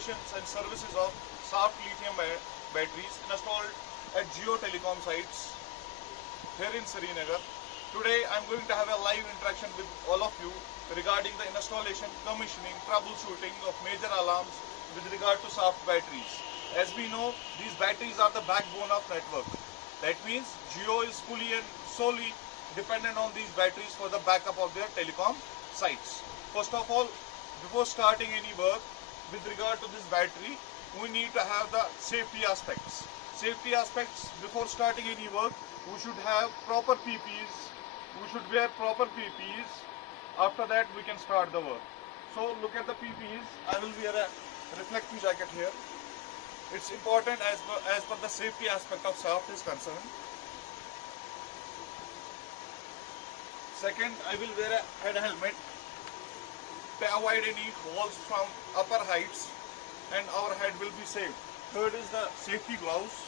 installations and services of Saft lithium batteries installed at Jio Telecom sites here in Srinagar. Today I am going to have a live interaction with all of you regarding the installation, commissioning, troubleshooting of major alarms with regard to Saft batteries. As we know, these batteries are the backbone of network. That means Jio is fully and solely dependent on these batteries for the backup of their telecom sites. First of all, before starting any work with regard to this battery, we need to have the safety aspects. Safety aspects before starting any work, we should have proper PPEs, we should wear proper PPEs. After that we can start the work. So look at the PPEs. I will wear a reflective jacket here. It's important as per the safety aspect of Saft is concerned. Second, I will wear a head helmet to avoid any falls from upper heights and our head will be safe. Third is the safety gloves.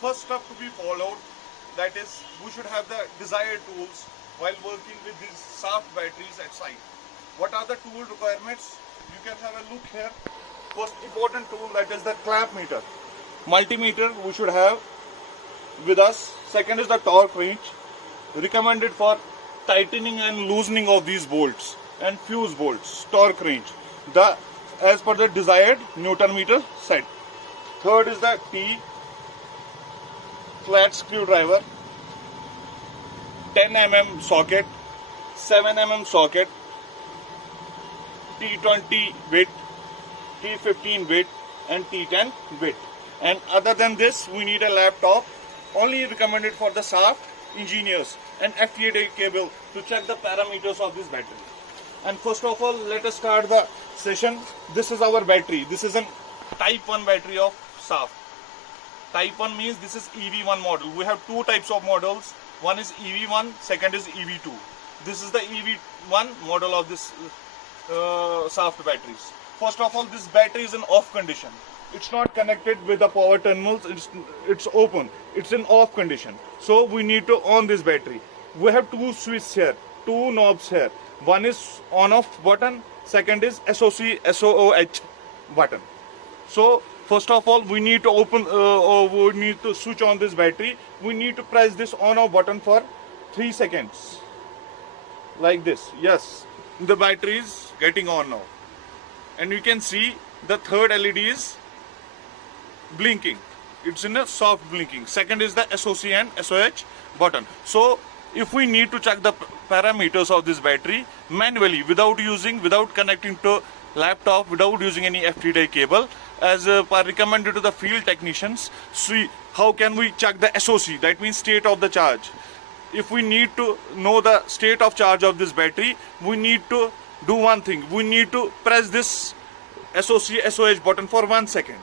First step to be followed, that is, we should have the desired tools while working with these Saft batteries at site. What are the tool requirements? You can have a look here. First important tool, that is the clamp meter. Multimeter we should have with us. Second is the torque wrench, recommended for tightening and loosening of these bolts and fuse bolts. Torque wrench, as per the desired Newton meter set. Third is the T flat screwdriver, 10 mm socket, 7 mm socket, T20 bit, T15 bit and T10 bit. And other than this, we need a laptop only recommended for the Saft engineers and FTA cable to check the parameters of this battery. And first of all, let us start the session. This is our battery. This is a type 1 battery of Saft. Type 1 means this is EV1 model. We have two types of models. One is EV1, second is EV2. This is the EV1 model of this Saft batteries. First of all, this battery is in off condition. It's not connected with the power terminals. It's open. It's in off condition. So we need to on this battery. We have two switches here, two knobs here. One is on-off button. Second is SOH button. So first of all, we need to we need to switch on this battery. We need to press this on-off button for 3 seconds. Like this. Yes, the battery is getting on now. And you can see the third LED is blinking. It's in a soft blinking. Second is the SOC and SOH button. So if we need to check the parameters of this battery manually without connecting to laptop, without using any FTDI cable, as per recommended to the field technicians, see how can we check the SOC, that means state of the charge. If we need to know the state of charge of this battery, we need to do one thing. We need to press this SOC SOH button for 1 second.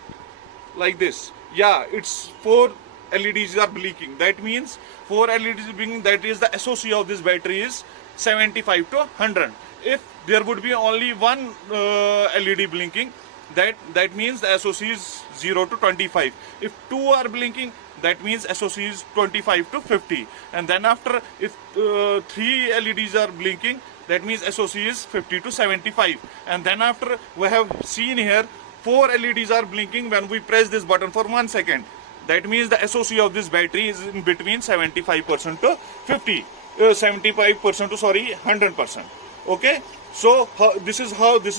Like this. Yeah, it's 4 LEDs are blinking. That means 4 LEDs blinking. That is the SOC of this battery is 75 to 100. If there would be only one LED blinking, that means the SOC is 0 to 25. If 2 are blinking, that means SOC is 25 to 50. And then after, if 3 LEDs are blinking, that means SOC is 50 to 75. And then after, we have seen here 4 LEDs are blinking when we press this button for 1 second. That means the SOC of this battery is in between 75% to 50, 75% to 100%. Okay. So this is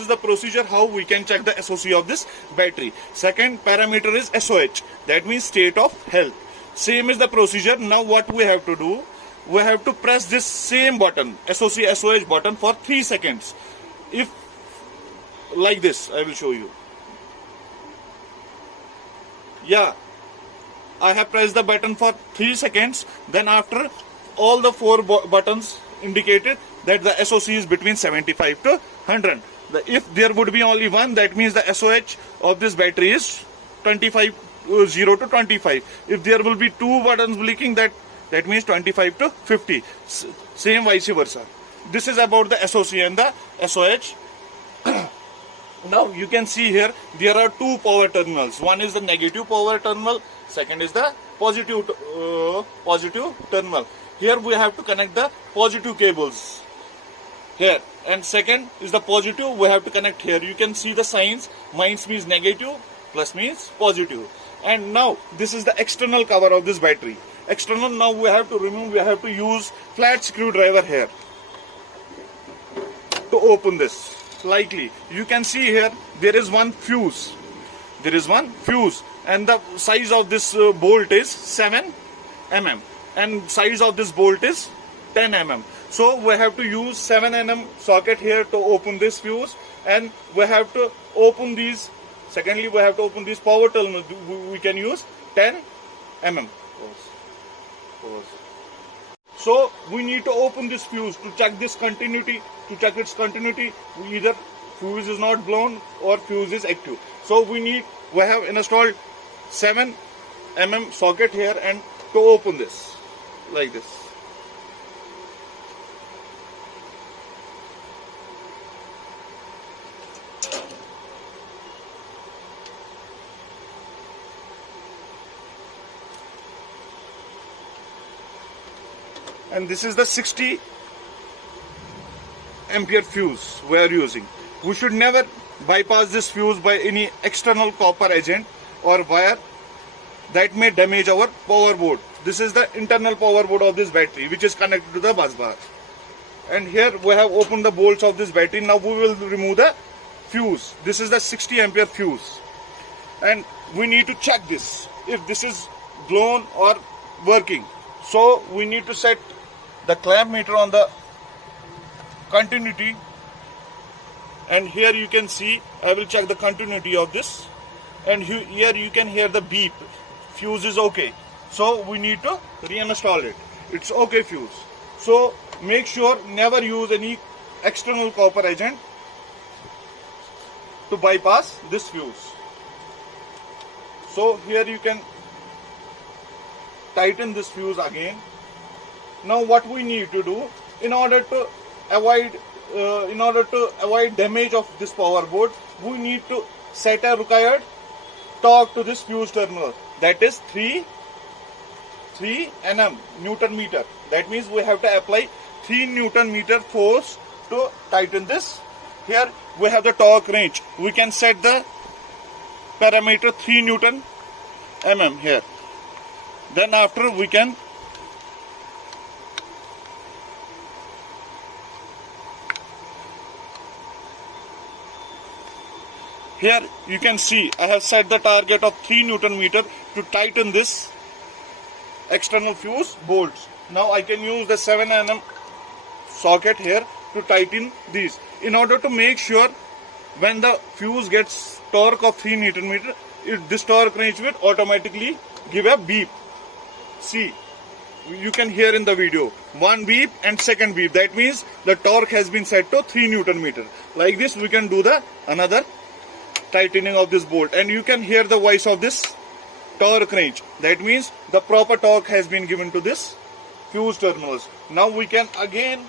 the procedure how we can check the SOC of this battery. Second parameter is SOH. That means state of health. Same is the procedure. Now what we have to do? We have to press this same button, SOC SOH button, for 3 seconds. If like this, I will show you. Yeah, I have pressed the button for 3 seconds. Then after, all the 4 buttons indicated that the SOC is between 75 to 100. If there would be only one, that means the SOH of this battery is 25, 0 to 25. If there will be 2 buttons blinking, that means 25 to 50. Same vice versa. This is about the SOC and the SOH. Now you can see here there are 2 power terminals. One is the negative power terminal, second is the positive terminal. here we have to connect the positive cables here, and second is the positive we have to connect here. You can see the signs, minus means negative, plus means positive. And now this is the external cover of this battery. External, now we have to remove, we have to use flat screwdriver here to open this lightly. You can see here there is one fuse. There is one fuse, and the size of this bolt is 7 mm, and size of this bolt is 10 mm. So we have to use 7 mm socket here to open this fuse, and we have to open these. Secondly, we have to open these power terminals. We can use 10 mm. So we need to open this fuse to check this continuity. To check its continuity, either fuse is not blown or fuse is active. So we have installed 7 mm socket here, and to open this like this. And this is the 60 ampere fuse we are using. We should never bypass this fuse by any external copper agent or wire that may damage our power board. This is the internal power board of this battery, which is connected to the bus bar. And here we have opened the bolts of this battery. Now we will remove the fuse. This is the 60 ampere fuse, and we need to check this if this is blown or working. So we need to set the clamp meter on the continuity, and here you can see I will check the continuity of this, and here you can hear the beep. Fuse is okay, so we need to reinstall it. It's okay fuse. So make sure never use any external copper agent to bypass this fuse. So here you can tighten this fuse again. Now what we need to do in order to avoid damage of this power board, we need to set a required torque to this fuse terminal, that is 3 Nm Newton meter. That means we have to apply 3 Newton meter force to tighten this. Here we have the torque range. We can set the parameter 3 Newton mm here. Then after we can here you can see I have set the target of 3 Newton meter to tighten this external fuse bolts. Now I can use the 7 Nm socket here to tighten these. In order to make sure when the fuse gets torque of 3 Newton meter, this torque range will automatically give a beep. See, you can hear in the video one beep and second beep. That means the torque has been set to 3 Newton meter. Like this we can do the another tightening of this bolt, and you can hear the voice of this torque range. That means the proper torque has been given to this fuse terminals. Now we can again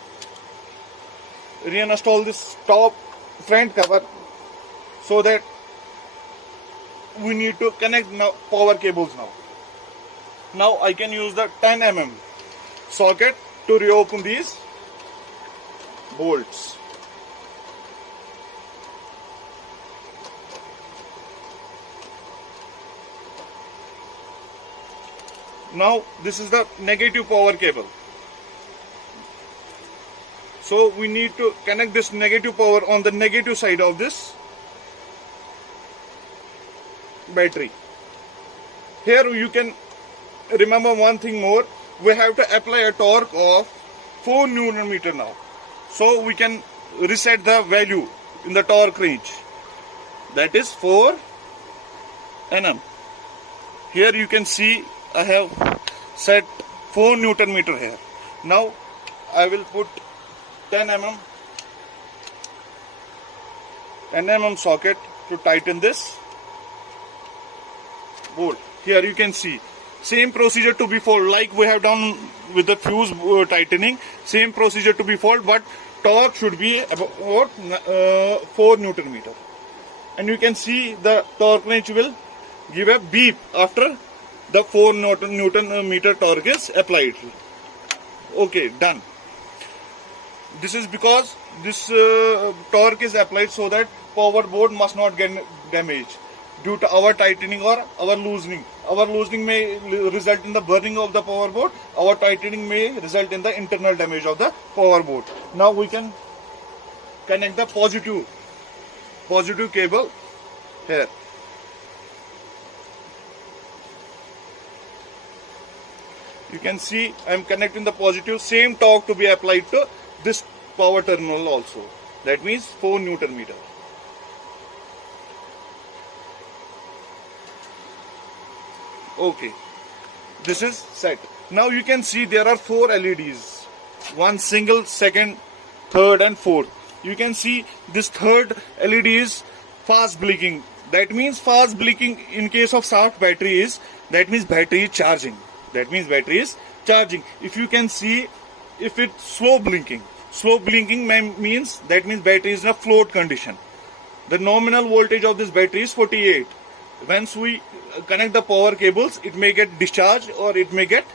reinstall this top front cover, so that we need to connect now power cables now. Now I can use the 10 mm socket to reopen these bolts. Now this is the negative power cable. So we need to connect this negative power on the negative side of this battery. Here you can remember one thing more. We have to apply a torque of 4 Newton meter now. So we can reset the value in the torque range. That is 4 Nm. Here you can see I have set 4 Newton meter here. Now I will put 10 mm socket to tighten this bolt. Here you can see same procedure to be followed like we have done with the fuse tightening. Same procedure to be followed, but torque should be about 4 Newton meter. And you can see the torque range will give a beep after the 4 Newton meter torque is applied. Okay, done. This is because this torque is applied so that power board must not get damaged due to our tightening or our loosening. Our loosening may result in the burning of the power board. Our tightening may result in the internal damage of the power board. Now we can connect the positive cable here. You can see I am connecting the positive, same torque to be applied to this power terminal also. That means 4 Newton meter. Okay, this is set. Now you can see there are 4 LEDs. One single, second, third and fourth. You can see this third LED is fast blinking. That means fast blinking in case of shaft battery is, that means battery is charging. That means battery is charging. If you can see, if it's slow blinking means that means battery is in a float condition. The nominal voltage of this battery is 48. Once we connect the power cables, it may get discharged or it may get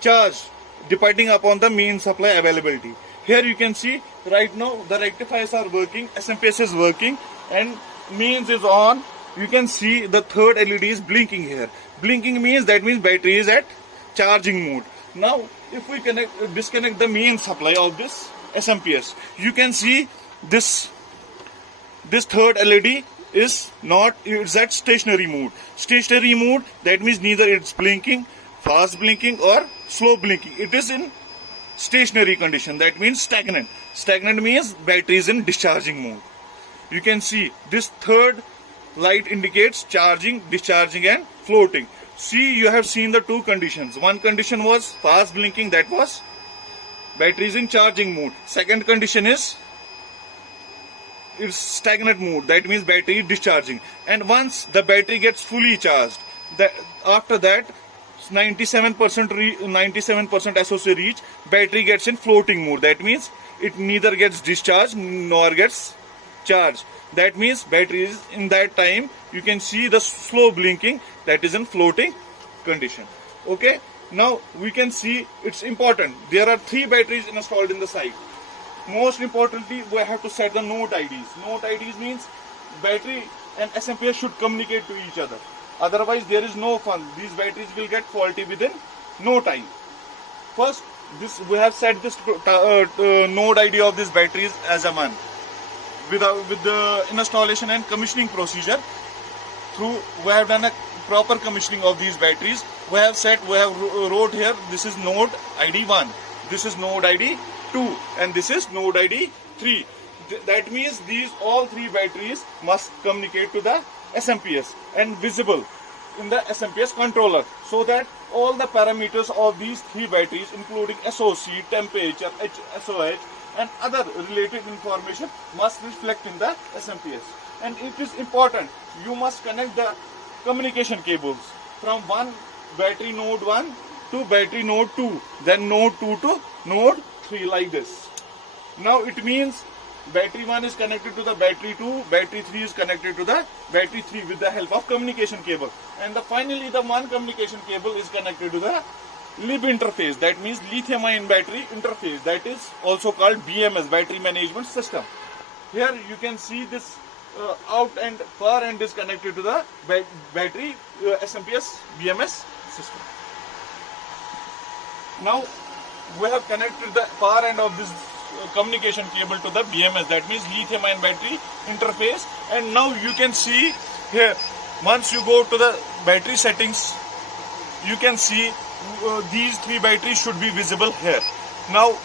charged depending upon the main supply availability. Here you can see right now the rectifiers are working, SMPS is working and mains is on. You can see the third LED is blinking here. Blinking means that means battery is at charging mode. Now if we disconnect the main supply of this SMPS, you can see this third LED is not, it's at stationary mode. Stationary mode, that means neither it's blinking, fast blinking or slow blinking. It is in stationary condition. That means stagnant. Stagnant means battery is in discharging mode. You can see this third light indicates charging, discharging and floating. See, you have seen the 2 conditions. One condition was fast blinking, that was battery is in charging mode. Second condition is it's stagnant mode, that means battery is discharging. And once the battery gets fully charged, after that 97% SOC reach, battery gets in floating mode. That means it neither gets discharged nor gets charged. That means battery is in that time, you can see the slow blinking, that is in floating condition. Okay, now we can see it's important. There are 3 batteries installed in the site. Most importantly, we have to set the node IDs. Node IDs means battery and SMPS should communicate to each other. Otherwise, there is no fun. These batteries will get faulty within no time. First, we have set this node ID of these batteries as a 1. With the installation and commissioning procedure, we have done a proper commissioning of these batteries. We have wrote here, this is node ID 1, this is node ID 2, and this is node ID 3. That means all 3 batteries must communicate to the SMPS and visible in the SMPS controller, so that all the parameters of these 3 batteries, including SOC, temperature, SOH and other related information, must reflect in the SMPS. And it is important, you must connect the communication cables from one battery node 1 to battery node 2, then node 2 to node 3, like this. Now it means battery 1 is connected to the battery 2, battery 3 is connected to the battery 3 with the help of communication cable. And finally the one communication cable is connected to the LIB interface, that means lithium ion battery interface, that is also called BMS, battery management system. Here you can see this out and far end is connected to the battery SMPS BMS system. Now we have connected the far end of this communication cable to the BMS, that means lithium ion battery interface. And now you can see here, once you go to the battery settings, you can see these 3 batteries should be visible here. Now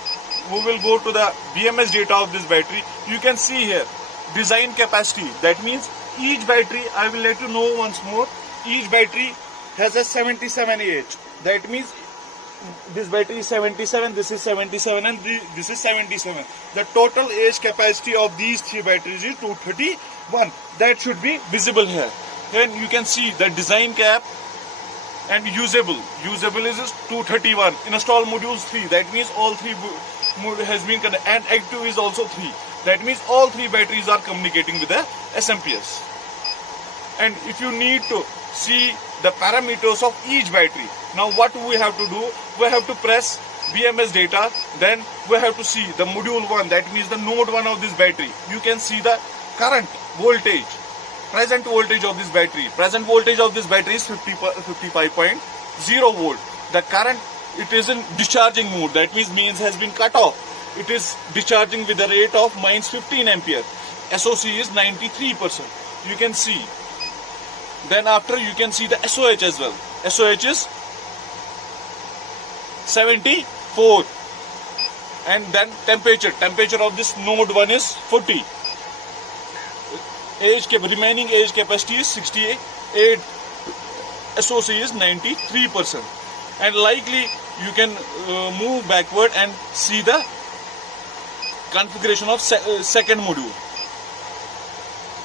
we will go to the BMS data of this battery. You can see here design capacity, that means each battery, I will let you know once more, each battery has a 77 Ah. That means this battery is 77, this is 77 and this is 77. The total age capacity of these 3 batteries is 231. That should be visible here. Then you can see the design cap and usable. Usable is 231. Install modules 3. That means all 3 has been connected. And active is also 3. That means all 3 batteries are communicating with the SMPS. And if you need to see the parameters of each battery, now what we have to do, we have to press BMS data, then we have to see the module 1, that means the node 1 of this battery. You can see the current voltage, present voltage of this battery. Present voltage of this battery is 55.0 volt. The current, it is in discharging mode, that means has been cut off. It is discharging with the rate of minus 15 ampere. SOC is 93%. You can see. Then after you can see the SOH as well. SOH is 74. And then temperature of this node 1 is 40. Remaining age capacity is 68. SOC is 93%. And likely you can move backward and see the configuration of second module.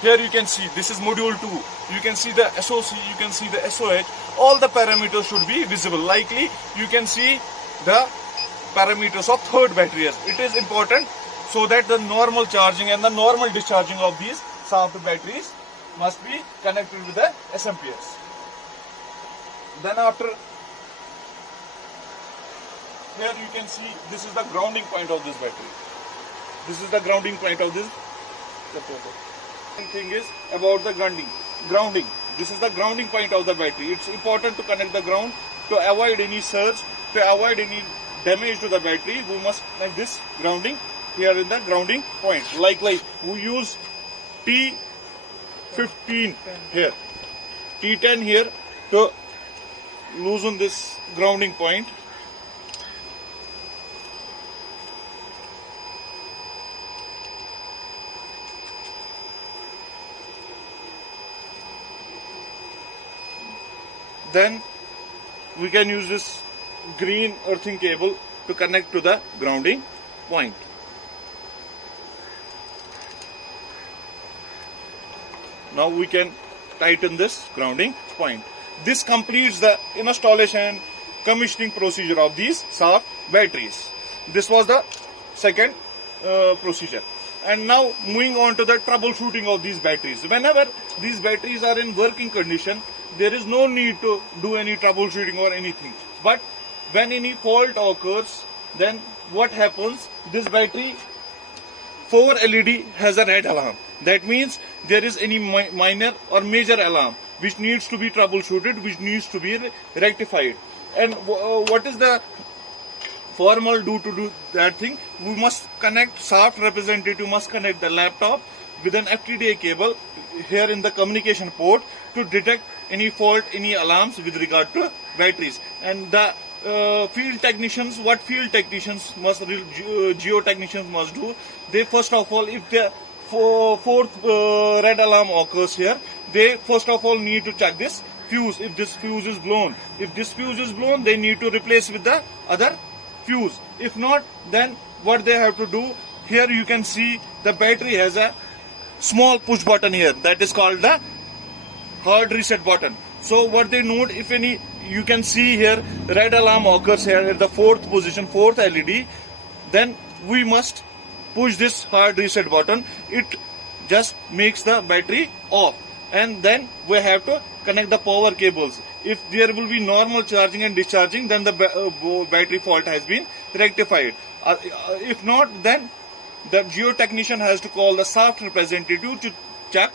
Here you can see this is module 2. You can see the SOC, you can see the SOH. All the parameters should be visible. Likely you can see the parameters of third battery. It is important so that the normal charging and the normal discharging of these soft batteries must be connected with the SMPS. Then after, here you can see this is the grounding point of this battery. This is the grounding point of this. Thing is about the grounding. This is the grounding point of the battery. It's important to connect the ground to avoid any surge, to avoid any damage to the battery. We must connect this grounding here in the grounding point. Likewise, we use T15 here, T10 here to loosen this grounding point. Then we can use this green earthing cable to connect to the grounding point. Now we can tighten this grounding point. This completes the installation commissioning procedure of these soft batteries. This was the second procedure. And now moving on to the troubleshooting of these batteries. Whenever these batteries are in working condition, there is no need to do any troubleshooting or anything. But when any fault occurs, then what happens? This battery 4 LED has a red alarm. That means there is any minor or major alarm which needs to be troubleshooted, which needs to be rectified. And what is the formal to do that thing? We must connect, SAFT representative must connect the laptop with an FTDA cable here in the communication port to detect any fault, any alarms with regard to batteries. And the field technicians, what field technicians must, geotechnicians must do, they first of all, if the fourth red alarm occurs here, they first of all need to check this fuse, if this fuse is blown. If this fuse is blown, they need to replace with the other fuse. If not, then what they have to do, here you can see the battery has a small push button here, that is called the hard reset button. So what they note, if any, you can see here red alarm occurs here at the fourth position, fourth LED, then we must push this hard reset button. It just makes the battery off, and then we have to connect the power cables. If there will be normal charging and discharging, then the battery fault has been rectified. If not, then the geotechnician has to call the SAFT representative to check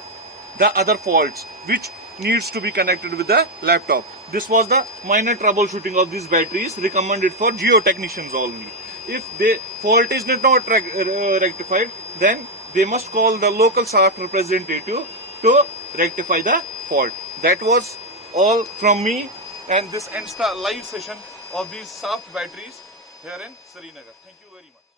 the other faults which needs to be connected with the laptop. This was the minor troubleshooting of these batteries, recommended for geotechnicians only. If the fault is not rectified, then they must call the local SAFT representative to rectify the fault. That was all from me, and this ends the live session of these SAFT batteries here in Srinagar. Thank you very much.